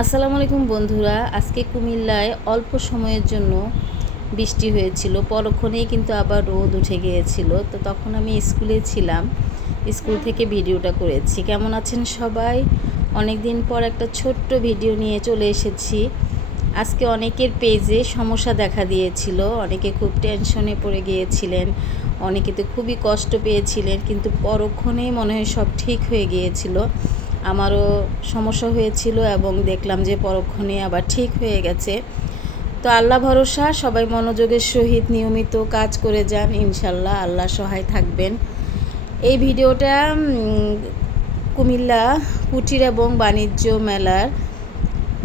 আসসালামু আলাইকুম বন্ধুরা। আজকে কুমিল্লায় অল্প সময়ের জন্য বৃষ্টি হয়েছিল। পরক্ষণেই কিন্তু আবার রোদ উঠে গিয়েছিল। তো তখন আমি স্কুলে ছিলাম। স্কুল থেকে ভিডিওটা করেছি। কেমন আছেন সবাই? অনেক দিন পর একটা ছোট্ট ভিডিও নিয়ে চলে এসেছি। আজকে অনেকের পেজে সমস্যা দেখা দিয়েছিল। অনেকে খুব টেনশনে পড়ে গিয়েছিলেন। অনেকে তো খুবই কষ্ট পেয়েছিলেন। কিন্তু পরক্ষণেই মনে হয় সব ঠিক হয়ে গিয়েছিল। আমারও সমস্যা হয়েছিল এবং দেখলাম যে পরক্ষণে আবার ঠিক হয়ে গেছে। তো আল্লাহ ভরসা, সবাই মনোযোগের সহিত নিয়মিত কাজ করে যান ইনশাল্লাহ আল্লাহ সহায় থাকবেন। এই ভিডিওটা কুমিল্লা কুটির এবং বাণিজ্য মেলার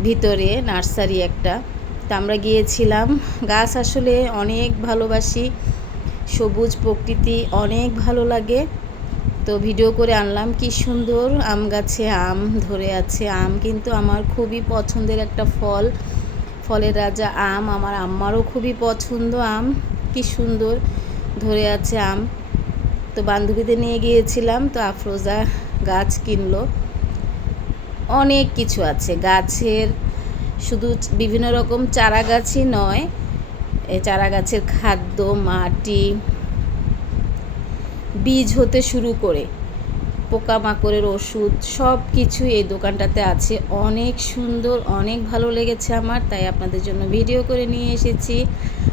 ভিতরে নার্সারি একটা। তো আমরা গিয়েছিলাম। গাছ আসলে অনেক ভালোবাসি, সবুজ প্রকৃতি অনেক ভালো লাগে। তো ভিডিও করে আনলাম, কি সুন্দর আম গাছে আম ধরে আছে। আম কিন্তু আমার খুবই পছন্দের একটা ফল। ফলের রাজা আম, আমার আম্মারও খুবই পছন্দ আম। কি সুন্দর ধরে আছে আম। তো বান্ধবীদের নিয়ে গিয়েছিলাম, তো আফরোজা গাছ কিনলো। অনেক কিছু আছে। গাছের শুধু বিভিন্ন রকম চারা গাছই নয় চারা গাছের খাদ্য, মাটি বীজ হতে শুরু করে পোকামাকড়ের ওষুধ, সব কিছু এই দোকানটাতে আছে। অনেক সুন্দর, অনেক ভালো লেগেছে আমার, তাই আপনাদের জন্য ভিডিও করে নিয়ে এসেছি।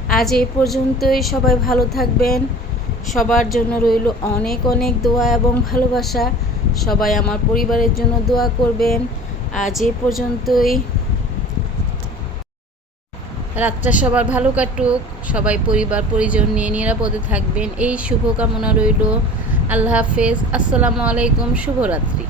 আজ এই পর্যন্তই, সবাই ভালো থাকবেন। সবার জন্য রইল অনেক অনেক দোয়া এবং ভালোবাসা। সবাই আমার পরিবারের জন্য দোয়া করবেন। আজ এ পর্যন্তই। রাতটা সবার ভালো কাটুক, সবাই পরিবার, পরিজন নিয়ে নিরাপদে থাকবেন। এই শুভকামনা রইল। আল্লাহ হাফেজ। আসসালামু আলাইকুম। শুভরাত্রি।